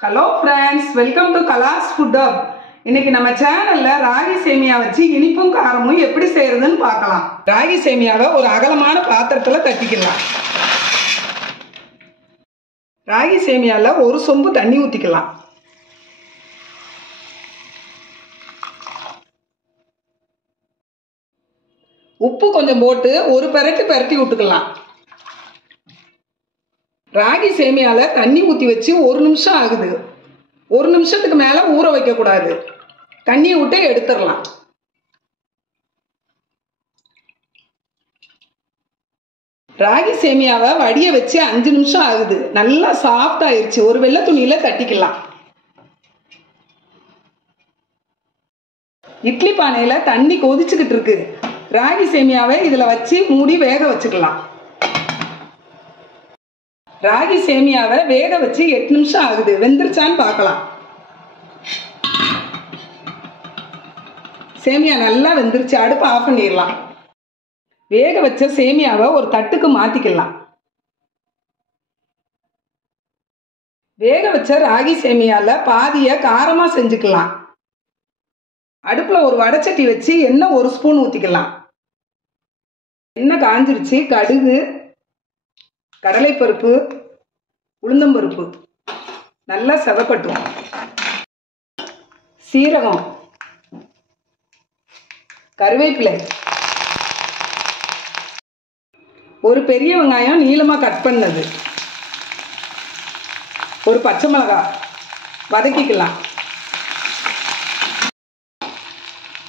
Hello friends, welcome to Kala's Food Hub. இன்னைக்கு நம்ம சேனல்ல ராகி சேமியா வச்சு இனிப்பும் காரமும் எப்படி செய்யறதுன்னு பார்க்கலாம். ராகி சேமியாவை ஒரு அகலமான பாத்திரத்துல தட்டிக்கலாம். ராகி சேமியால ஒரு சொம்பு தண்ணி ஊத்திக்கலாம். உப்பு கொஞ்சம் போட்டு ஒரு பெரட்டி விட்டுக்கலாம். ராகி சேமியால தண்ணி ஊற்றி வச்சு ஒரு நிமிஷம் ஆகுது. ஒரு நிமிஷத்துக்கு மேலே ஊற வைக்கக்கூடாது. தண்ணியை விட்டு எடுத்துடலாம். ராகி சேமியாவை வடிய வச்சு 5 நிமிஷம் ஆகுது. நல்லா சாஃப்ட் ஆயிடுச்சு. ஒரு வெள்ளை துணியில தட்டிக்கலாம். இட்லி பானையில தண்ணி கொதிச்சுக்கிட்டு இருக்கு. ராகி சேமியாவை இதுல வச்சு மூடி வேக வச்சுக்கலாம். ராகி சேமியாவை வேக வச்சு 8 நிமிஷம் ஆகுது. வெந்துருச்சான்னு பார்க்கலாம். சேமியா நல்லா வெந்துருச்சு. அடுப்பை ஆஃப் பண்ணிடலாம். வேக வச்ச சேமியாவை ஒரு தட்டுக்கு மாத்திக்கலாம். வேக வச்ச ராகி சேமியால பாதியை காரமா செஞ்சுக்கலாம். அடுப்புல ஒரு வடைச்சட்டி வச்சு எண்ணெய் 1 ஸ்பூன் ஊத்திக்கலாம். எண்ணெய் காஞ்சிருச்சு. கடுகு, கடலைப்பருப்பு, உளுந்தம்பருப்பு நல்லா செவக்கட்டும். சீரகம், கருவேப்பிலை, ஒரு பெரிய வெங்காயம் நீளமா கட் பண்ணது, ஒரு பச்சை மிளகாய் வதக்கிக்கலாம்.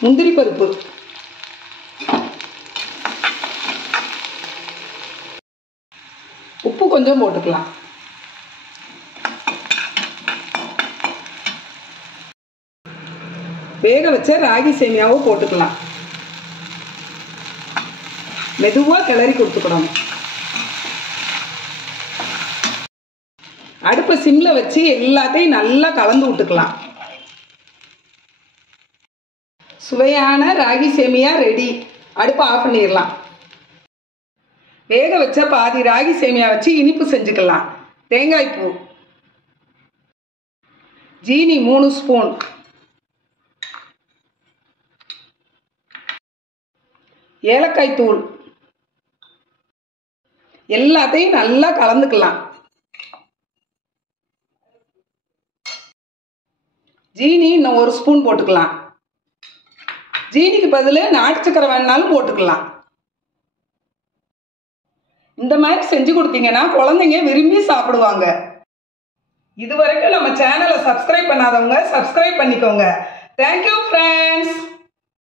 முந்திரி பருப்பு, உப்பு கொஞ்சம் போட்டுக்கலாம். வேக வச்ச ராகி சேமியாவை போட்டுக்கலாம். மெதுவா கிளறி கொடுத்துக்கணும். அடுப்பை சிம்ல வச்சு எல்லாத்தையும் நல்லா கலந்து விட்டுக்கலாம். சுவையான ராகி சேமியா ரெடி. அடுப்பை ஆஃப் பண்ணிடலாம். வேக வச்ச பாதி ராகி சேமியா வச்சு இனிப்பு செஞ்சுக்கலாம். தேங்காய் பூ, ஜீனி 3 ஸ்பூன், ஏலக்காய் தூள் எல்லாத்தையும் நல்லா கலந்துக்கலாம். ஜீனி இன்னும் 1 ஸ்பூன் போட்டுக்கலாம். ஜீனிக்கு பதில் நாட்டு சக்கரை வேணாலும் போட்டுக்கலாம். இந்த மாதிரி செஞ்சு கொடுத்தீங்கன்னா குழந்தைங்க விரும்பி சாப்பிடுவாங்க. இதுவரைக்கும் நம்ம சேனலை சப்ஸ்கிரைப் பண்ணாதவங்க சப்ஸ்கிரைப் பண்ணிக்கோங்க. Thank you friends.